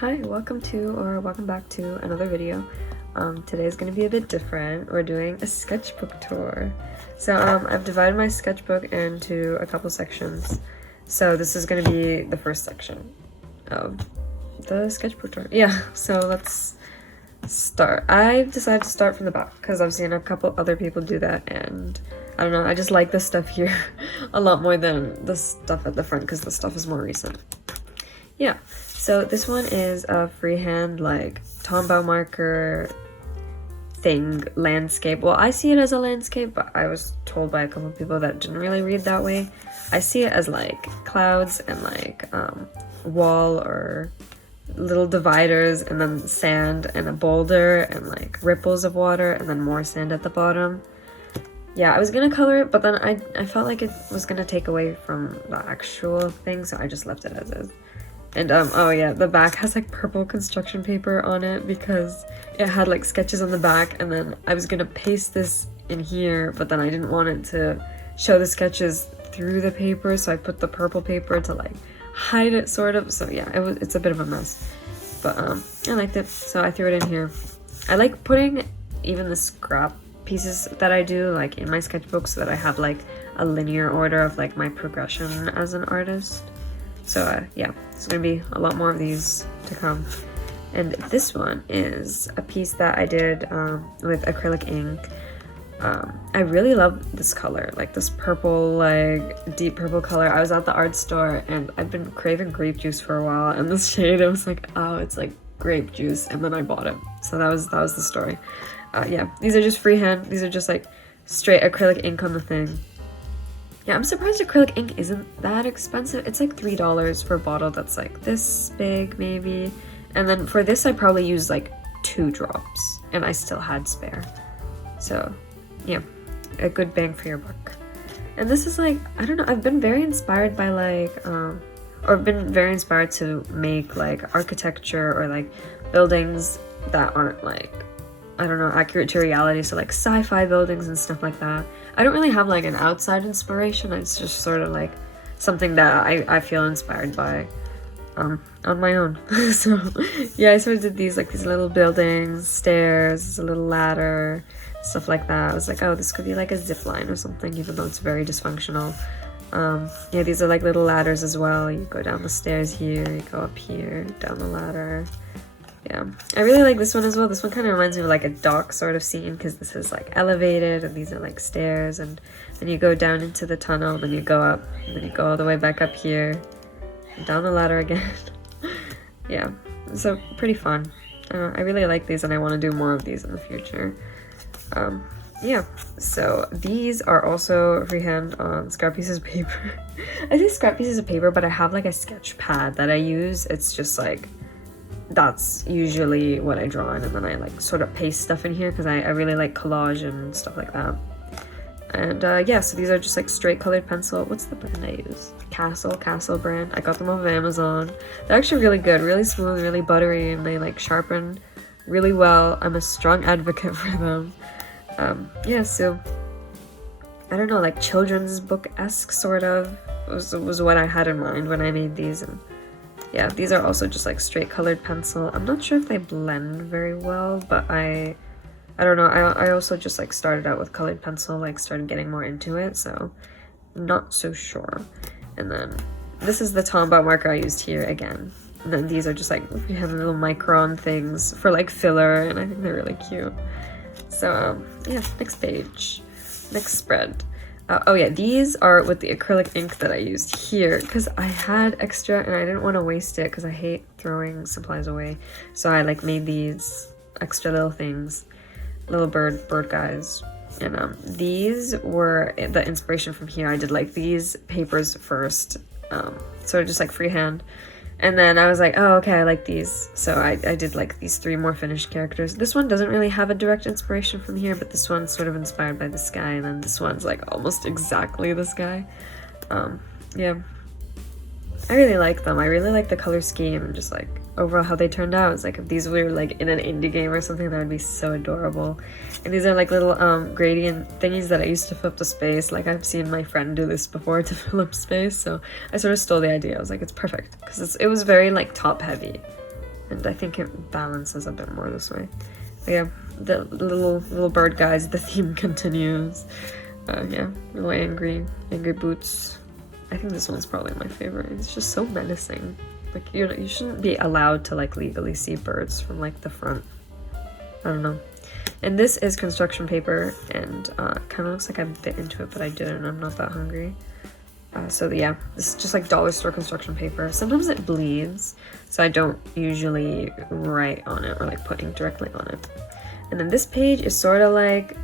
Hi, welcome back to another video. Today's gonna be a bit different. We're doing a sketchbook tour. So I've divided my sketchbook into a couple sections. So this is gonna be the first section of the sketchbook tour. Yeah, so let's start. I've decided to start from the back because I've seen a couple other people do that, and I don't know, I just like the stuff here a lot more than the stuff at the front because the stuff is more recent. Yeah, so this one is a freehand, like, Tombow marker thing, landscape. Well, I see it as a landscape, but I was told by a couple of people that didn't really read that way. I see it as, like, clouds and, like, wall or little dividers, and then sand and a boulder and, like, ripples of water and then more sand at the bottom. Yeah, I was gonna color it, but then I felt like it was gonna take away from the actual thing, so I just left it as is. And oh yeah, the back has like purple construction paper on it because it had like sketches on the back, and then I was gonna paste this in here, but then I didn't want it to show the sketches through the paper, so I put the purple paper to like hide it sort of. So yeah, it's a bit of a mess, but I liked it, so I threw it in here. I like putting even the scrap pieces that I do like in my sketchbook so that I have like a linear order of like my progression as an artist. So yeah, there's gonna be a lot more of these to come. And this one is a piece that I did with acrylic ink. I really love this color, like this purple, like deep purple color. I was at the art store and I've been craving grape juice for a while, and this shade, I was like, oh, it's like grape juice, and then I bought it. So that was the story. Yeah, these are just freehand. These are just like straight acrylic ink on the thing. Yeah, I'm surprised acrylic ink isn't that expensive. It's like $3 for a bottle that's like this big maybe. And then for this I probably used like 2 drops and I still had spare. So yeah, a good bang for your buck. And this is like, I don't know, I've been very inspired by like, or been very inspired to make like architecture or like buildings that aren't like, I don't know, accurate to reality, so like sci-fi buildings and stuff like that. I don't really have like an outside inspiration, it's just sort of like something that I feel inspired by on my own. So yeah, I sort of did these like these little buildings, stairs, a little ladder, stuff like that. I was like, oh, this could be like a zip line or something, even though it's very dysfunctional. Yeah, these are like little ladders as well. You go down the stairs here, you go up here, down the ladder. Yeah, I really like this one as well. This one kind of reminds me of like a dock sort of scene because this is like elevated and these are like stairs, and then you go down into the tunnel, then you go up, and then you go all the way back up here and down the ladder again. Yeah, so pretty fun. I really like these and I want to do more of these in the future. Yeah, so these are also freehand on scrap pieces of paper. I say scrap pieces of paper, but I have like a sketch pad that I use. It's just like, that's usually what I draw in, and then I like sort of paste stuff in here because I really like collage and stuff like that. And yeah, so these are just like straight colored pencil. What's the brand I use? Castle brand. I got them off of Amazon. They're actually really good, really smooth, really buttery, and they like sharpen really well. I'm a strong advocate for them. Yeah, so I don't know, like children's book-esque sort of was what I had in mind when I made these. And yeah, these are also just like straight colored pencil. I'm not sure if they blend very well, but I don't know. I also just like started out with colored pencil, like started getting more into it, so I'm not so sure. And then this is the Tombow marker I used here again. And then these are just like, we have little micron things for like filler, and I think they're really cute. So yeah, next page, next spread. Oh yeah, these are with the acrylic ink that I used here because I had extra and I didn't want to waste it because I hate throwing supplies away. So I like made these extra little things, little bird guys. And these were the inspiration from here. I did like these papers first, sort of just like freehand. And then I was like, oh, okay, I like these. So I did like these 3 more finished characters. This one doesn't really have a direct inspiration from here, but this one's sort of inspired by the sky, and then this one's like almost exactly the sky. Yeah, I really like them. I really like the color scheme and just like overall how they turned out. It's like if these were like in an indie game or something, that would be so adorable. And these are like little gradient thingies that I used to fill up the space. Like I've seen my friend do this before to fill up space, so I sort of stole the idea. I was like, it's perfect because it was very like top heavy. and I think it balances a bit more this way. But yeah, the little bird guys, the theme continues. Yeah, little angry boots. I think this one's probably my favorite. It's just so menacing. Like, you shouldn't be allowed to like legally see birds from like the front. I don't know. And this is construction paper, and kind of looks like I bit into it, but I didn't. I'm not that hungry. So yeah, this is just like dollar store construction paper. Sometimes it bleeds, so I don't usually write on it or like put ink directly on it. And then this page is sort of like,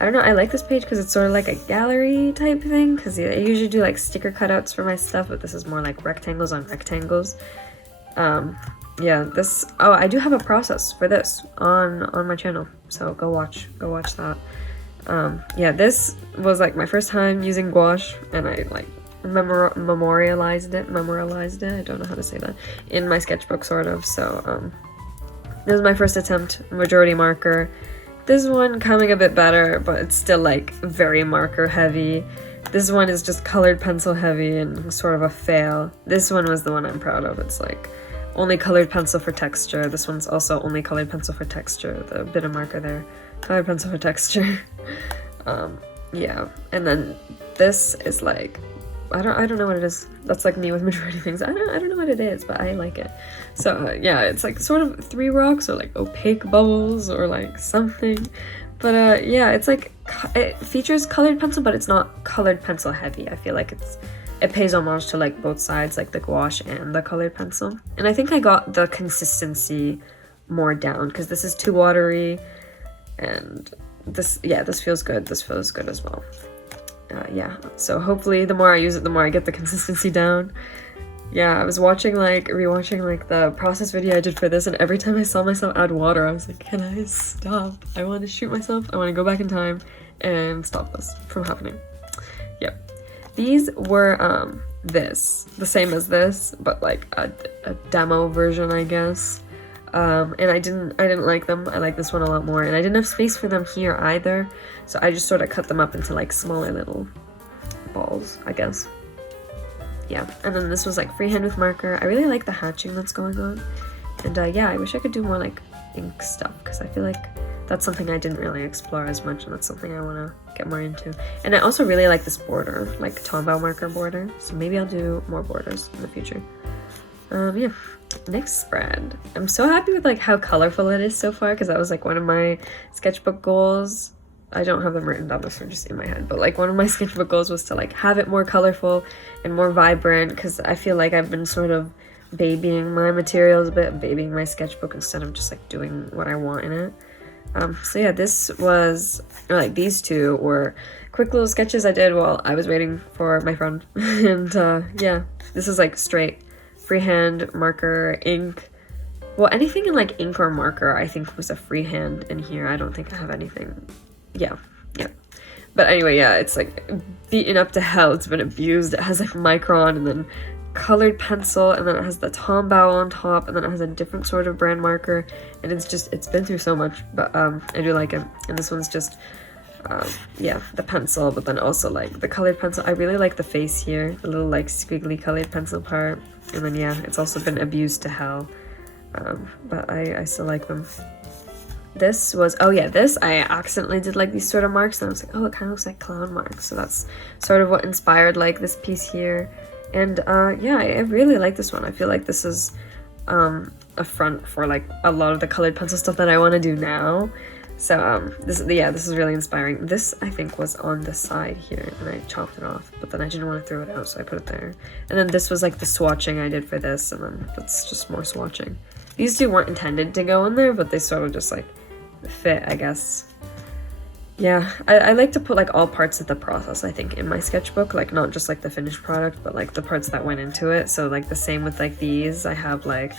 I don't know, I like this page because it's sort of like a gallery type thing, because I usually do like sticker cutouts for my stuff, but this is more like rectangles on rectangles. Yeah, this, oh, I do have a process for this on my channel, so go watch that. Yeah, this was like my first time using gouache, and I like memorialized it, I don't know how to say that, in my sketchbook sort of. So this was my first attempt, majority marker. This one coming a bit better, but it's still like very marker heavy. This one is just colored pencil heavy and sort of a fail. This one was the one I'm proud of. It's like only colored pencil for texture. This one's also only colored pencil for texture, the bit of marker there. Colored pencil for texture. Yeah, and then this is like, I don't know what it is. That's like me with majority things. I don't know what it is, but I like it. So yeah, it's like sort of 3 rocks or like opaque bubbles or like something. But yeah, it's like, it features colored pencil, but it's not colored pencil heavy. I feel like it pays homage to like both sides, like the gouache and the colored pencil. And I think I got the consistency more down because this is too watery, and this feels good. This feels good as well. Yeah, so hopefully the more I use it, the more I get the consistency down. Yeah, I was rewatching like the process video I did for this, and every time I saw myself add water, I was like, can I stop? I want to shoot myself. I want to go back in time and stop this from happening. Yep. These were the same as this, but like a demo version, I guess. And I didn't like them. I like this one a lot more, and I didn't have space for them here either, so I just sort of cut them up into like smaller little balls, I guess. Yeah, and then this was like freehand with marker. I really like the hatching that's going on, and yeah, I wish I could do more like ink stuff, because I feel like that's something I didn't really explore as much, and that's something I want to get more into. And I also really like this border, like Tombow marker border, so maybe I'll do more borders in the future. Yeah. Next spread. I'm so happy with like how colorful it is so far, because that was like one of my sketchbook goals. I don't have them written down, this one just in my head, but like one of my sketchbook goals was to like have it more colorful and more vibrant, because I feel like I've been sort of babying my materials a bit, babying my sketchbook instead of just like doing what I want in it. So yeah, this was, or like these two were quick little sketches I did while I was waiting for my friend. And yeah, this is like straight freehand, marker, ink. Well, anything in like ink or marker I think was a freehand in here. I don't think I have anything. Yeah. But anyway, yeah, it's like beaten up to hell. It's been abused. It has like micron and then colored pencil, and then it has the Tombow on top, and then it has a different sort of brand marker, and it's been through so much, but I do like it. And this one's just yeah, the pencil, but then also like the colored pencil. I really like the face here, the little like squiggly colored pencil part. And then yeah, it's also been abused to hell, but I still like them. This was, oh yeah, this I accidentally did like these sort of marks, and I was like, oh, it kind of looks like clown marks, so that's sort of what inspired like this piece here. And yeah, I really like this one. I feel like this is a front for like a lot of the colored pencil stuff that I want to do now. So this is really inspiring. This I think was on the side here, and I chopped it off, but then I didn't want to throw it out, so I put it there. And then this was like the swatching I did for this, and then that's just more swatching. These two weren't intended to go in there, but they sort of just like fit, I guess. Yeah, I like to put like all parts of the process, I think, in my sketchbook, like not just like the finished product, but like the parts that went into it. So like the same with like these, I have like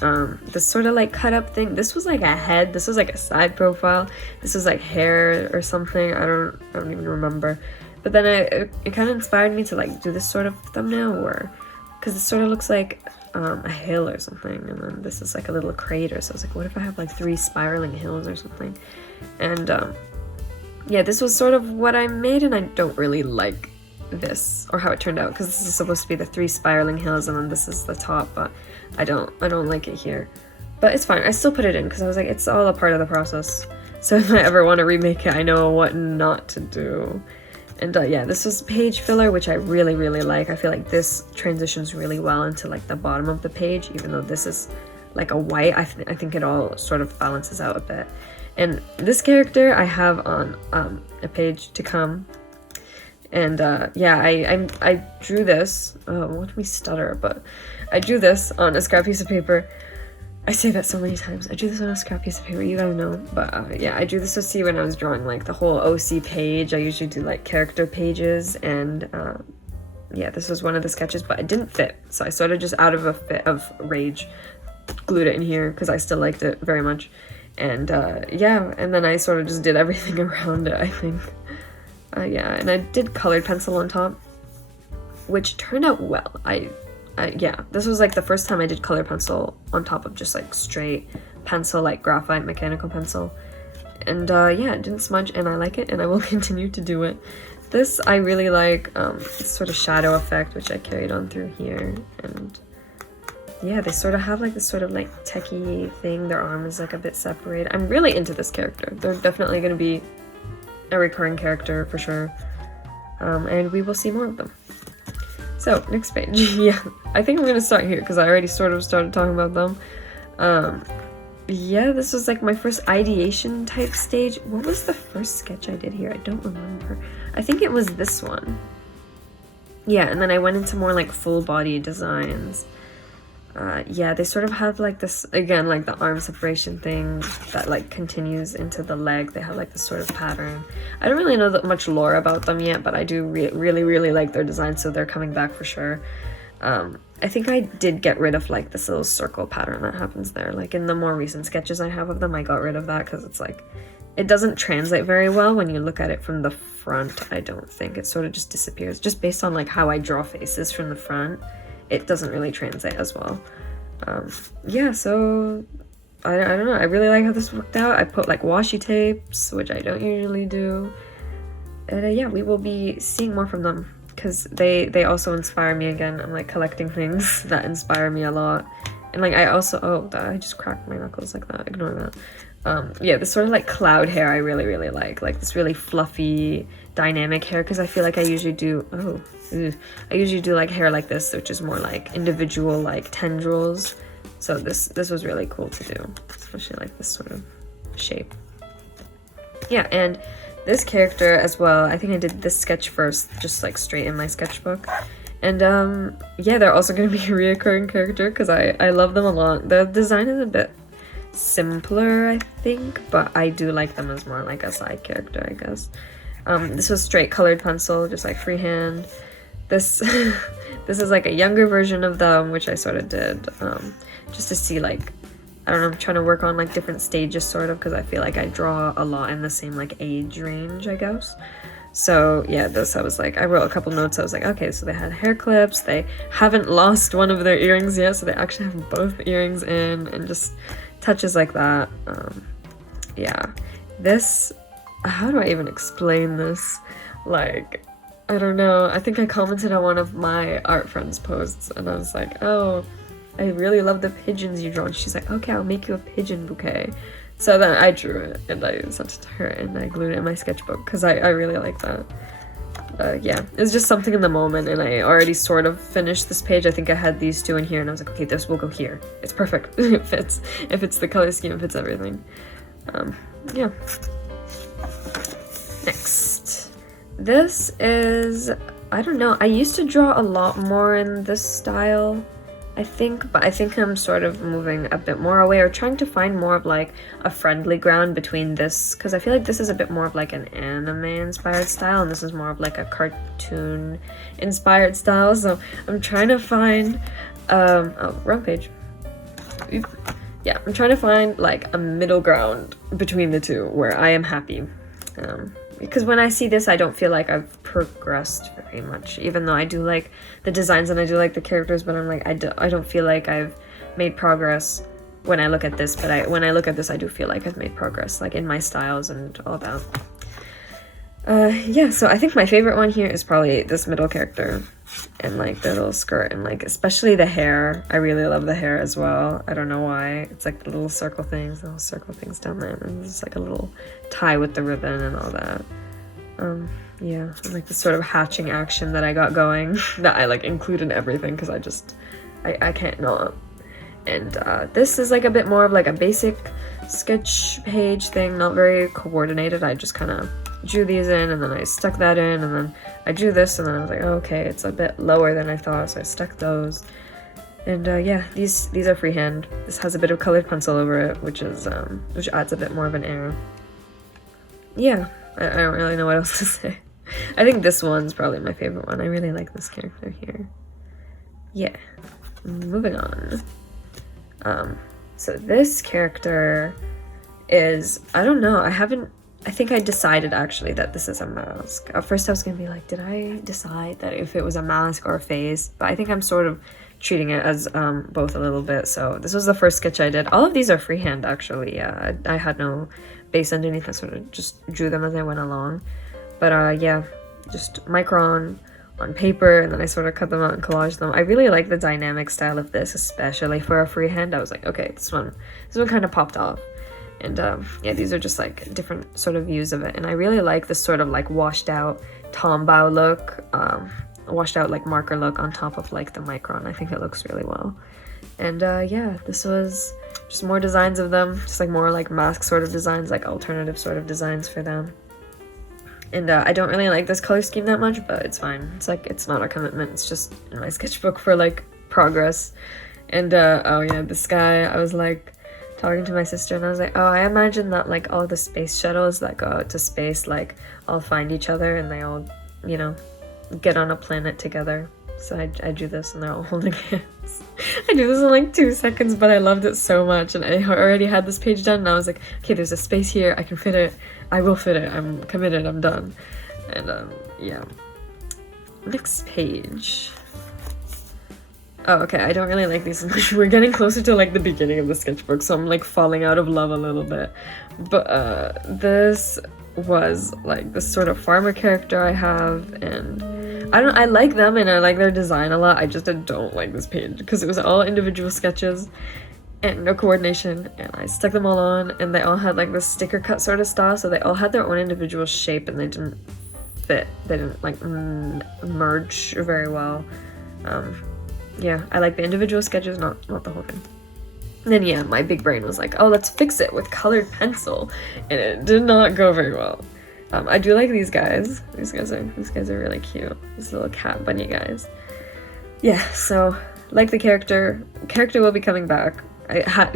this sort of like cut up thing. This was like a head, this was like a side profile, this was like hair or something. I don't even remember. But then it kind of inspired me to like do this sort of thumbnail, or because it sort of looks like a hill or something, and then this is like a little crater, so I was like, what if I have like 3 spiraling hills or something? And yeah, this was sort of what I made, and I don't really like this, or how it turned out, because this is supposed to be the 3 spiraling hills and then this is the top, but I don't like it here. But it's fine, I still put it in because I was like, it's all a part of the process. So if I ever want to remake it, I know what not to do. And yeah, this was page filler, which I really like. I feel like this transitions really well into like the bottom of the page, even though this is like a white. I think it all sort of balances out a bit. And this character I have on a page to come. And yeah, I drew this. Oh, watch me stutter, but I drew this on a scrap piece of paper. I say that so many times. I drew this on a scrap piece of paper, you guys know. But yeah, I drew this to see when I was drawing like the whole OC page. I usually do like character pages, and yeah, this was one of the sketches, but it didn't fit. So I sort of just out of a fit of rage glued it in here because I still liked it very much. And yeah, and then I sort of just did everything around it, I think. Yeah, and I did colored pencil on top, which turned out well. Yeah, this was like the first time I did color pencil on top of just like straight pencil, like graphite mechanical pencil. And yeah, it didn't smudge, and I like it, and I will continue to do it. This I really like, this sort of shadow effect, which I carried on through here. And yeah, they sort of have like this sort of like techie thing. Their arm is like a bit separated. I'm really into this character. They're definitely going to be a recurring character for sure. And we will see more of them. So, next page. Yeah, I think I'm going to start here because I already sort of started talking about them. Yeah, this was like my first ideation type stage. What was the first sketch I did here? I don't remember. I think it was this one. Yeah, and then I went into more like full body designs. Yeah, they sort of have like this, again, like the arm separation thing that like continues into the leg. They have like this sort of pattern. I don't really know that much lore about them yet, but I do really like their design, so they're coming back for sure. I think I did get rid of like this little circle pattern that happens there. Like in the more recent sketches I have of them, I got rid of that because it's like, it doesn't translate very well when you look at it from the front, I don't think. It sort of just disappears, just based on like how I draw faces from the front. It doesn't really translate as well. Yeah, so I don't know. I really like how this worked out. I put like washi tapes, which I don't usually do. And yeah, we will be seeing more from them because they also inspire me again. I'm like collecting things that inspire me a lot. And like I also, oh, I just cracked my knuckles like that. Ignore that. Yeah, this sort of like cloud hair I really like this really fluffy, dynamic hair, because I feel like I usually do, I usually do like hair like this, which is more like individual like tendrils. So this was really cool to do, especially like this sort of shape. Yeah, and this character as well, I think I did this sketch first, just like straight in my sketchbook. And yeah, they're also going to be a reoccurring character because I love them a lot. The design is a bit simpler, I think, but I do like them as more like a side character, I guess. This was straight colored pencil, just like freehand. This this is like a younger version of them, which I sort of did just to see like, I don't know, I'm trying to work on like different stages sort of, because I feel like I draw a lot in the same like age range, I guess. So yeah, this I was like, I wrote a couple notes. I was like, okay, so they had hair clips, they haven't lost one of their earrings yet, so they actually have both earrings in, and just touches like that. Yeah, this, how do I even explain this? Like, I don't know. I think I commented on one of my art friends' posts, and I was like, oh, I really love the pigeons you draw. And she's like, okay, I'll make you a pigeon bouquet. So then I drew it, and I sent it to her, and I glued it in my sketchbook, because I really like that. Yeah, it was just something in the moment, and I already sort of finished this page. I think I had these two in here, and I was like, okay, this will go here. It's perfect. It fits. It fits the color scheme, it fits everything. Yeah. Next. This is, I don't know, I used to draw a lot more in this style, I think, but I think I'm sort of moving a bit more away, or trying to find more of like a friendly ground between this, because I feel like this is a bit more of like an anime inspired style, and this is more of like a cartoon inspired style. So I'm trying to find oh, wrong page. Yeah, I'm trying to find like a middle ground between the two where I am happy. Because when I see this, I don't feel like I've progressed very much, even though I do like the designs and I do like the characters, but I'm like, I don't feel like I've made progress when I look at this, but when I look at this, I do feel like I've made progress, like in my styles and all that. Yeah, so I think my favorite one here is probably this middle character and like the little skirt and like especially the hair. I really love the hair as well. I don't know why. It's like the little circle things down there, and there's like a little tie with the ribbon and all that. Yeah, and like the sort of hatching action that I got going that I like include in everything because I can't not. And this is like a bit more of like a basic sketch page thing, not very coordinated. I just kind of drew these in and then I stuck that in and then I drew this and then I was like, oh, okay, it's a bit lower than I thought, so I stuck those. And yeah, these are freehand. This has a bit of colored pencil over it, which adds a bit more of an air. Yeah, I don't really know what else to say. I think this one's probably my favorite one. I really like this character here. Yeah, moving on. So this character is, I don't know, I think I decided actually that this is a mask. At first I was gonna be like, did I decide that if it was a mask or a face? But I think I'm sort of treating it as both a little bit. So this was the first sketch I did. All of these are freehand actually. Yeah, I had no base underneath. I sort of just drew them as I went along. But yeah, just micron on paper, and then I sort of cut them out and collage them. I really like the dynamic style of this, especially for a freehand. I was like, okay, this one kind of popped off. And yeah, these are just like different sort of views of it. And I really like this sort of like washed out Tombow look, washed out like marker look on top of like the micron. I think it looks really well. And yeah, this was just more designs of them, just like more like mask sort of designs, like alternative sort of designs for them. And I don't really like this color scheme that much, but it's fine. It's like, it's not a commitment. It's just in my sketchbook for like progress. And oh yeah, this guy, I was like talking to my sister and I was like, oh, I imagine that like all the space shuttles that go out to space like all find each other and they all, you know, get on a planet together. So I drew this and they're all holding hands. I drew this in like 2 seconds, but I loved it so much and I already had this page done and I was like, okay, there's a space here, I can fit it, I will fit it, I'm committed, I'm done. And yeah. Next page. Oh, okay, I don't really like these as much. We're getting closer to like the beginning of the sketchbook, so I'm like falling out of love a little bit. But this was like this sort of farmer character I have, and I like them and I like their design a lot. I just don't like this page because it was all individual sketches and no coordination, and I stuck them all on and they all had like this sticker cut sort of style, so they all had their own individual shape and they didn't fit. They didn't like merge very well. Yeah, I like the individual sketches, not the whole thing. And then yeah, my big brain was like, oh, let's fix it with colored pencil, and it did not go very well. I do like these guys. These guys are really cute. These little cat bunny guys. Yeah, so like the character will be coming back.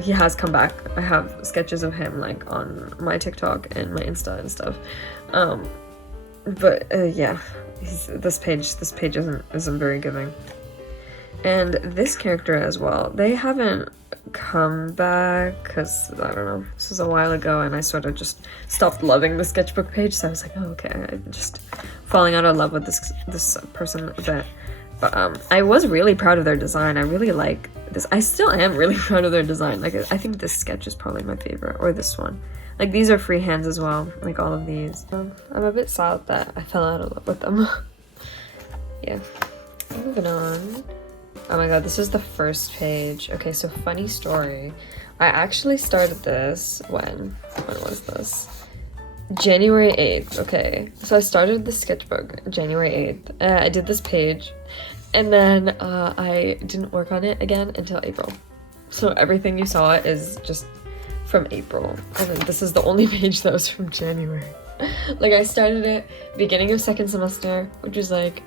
He has come back. I have sketches of him like on my TikTok and my Insta and stuff. But yeah, this page isn't very giving. And this character as well, they haven't come back because, I don't know, this was a while ago and I sort of just stopped loving the sketchbook page, so I was like, oh, okay, I'm just falling out of love with this person a bit. But I was really proud of their design. I really like this. I still am really proud of their design. Like, I think this sketch is probably my favorite, or this one. Like, these are freehands as well, like all of these. I'm a bit sad that I fell out of love with them. Yeah, moving on. Oh my god, this is the first page. Okay, so funny story. I actually started this when was this? January 8th, okay. So I started the sketchbook January 8th. I did this page, and then I didn't work on it again until April. So everything you saw is just from April. And then this is the only page that was from January. Like, I started it beginning of second semester, which was like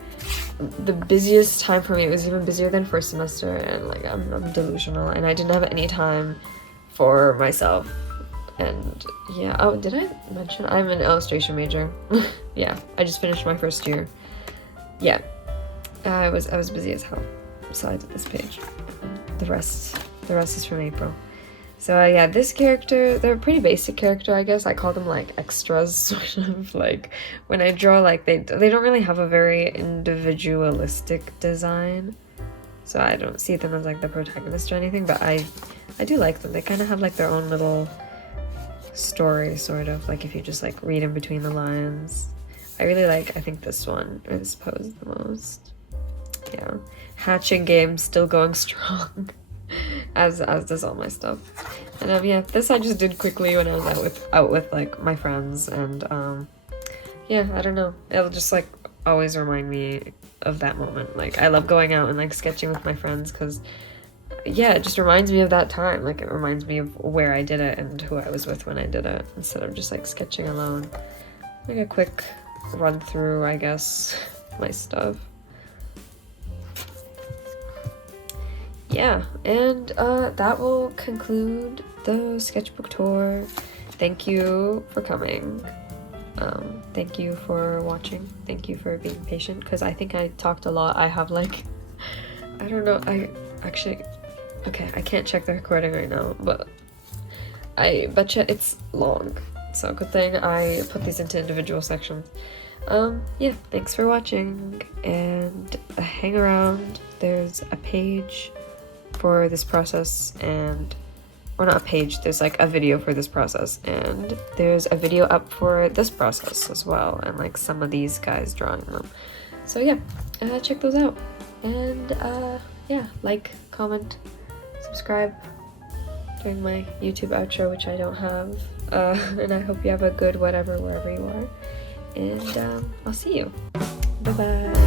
the busiest time for me. It was even busier than first semester, and like I'm delusional and I didn't have any time for myself. And yeah, oh, did I mention I'm an illustration major? Yeah, I just finished my first year. Yeah, I was busy as hell, so I did this page. The rest is from April. So yeah, this character, they're a pretty basic character, I guess. I call them like extras, sort of. Like, when I draw, like, they don't really have a very individualistic design. So I don't see them as like the protagonist or anything, but I do like them. They kind of have like their own little story, sort of, like if you just like read in between the lines. I really like, I think this one is posed the most. Yeah. Hatching game still going strong. as does all my stuff. And yeah, this I just did quickly when I was out with like my friends, and yeah, I don't know. It'll just like always remind me of that moment. Like I love going out and like sketching with my friends because yeah, it just reminds me of that time. Like it reminds me of where I did it and who I was with when I did it, instead of just like sketching alone. Like a quick run through, I guess, my stuff. Yeah, and that will conclude the sketchbook tour. Thank you for coming. Thank you for watching. Thank you for being patient, because I think I talked a lot. I have like, I don't know, I actually, okay, I can't check the recording right now, but I betcha it's long. So good thing I put these into individual sections. Yeah, thanks for watching, and hang around. There's a page for this process, and or not a page, there's like a video for this process, and there's a video up for this process as well, and like some of these guys drawing them. So yeah, check those out, and yeah, like, comment, subscribe, doing my YouTube outro, which I don't have, and I hope you have a good whatever wherever you are, and I'll see you. Bye bye.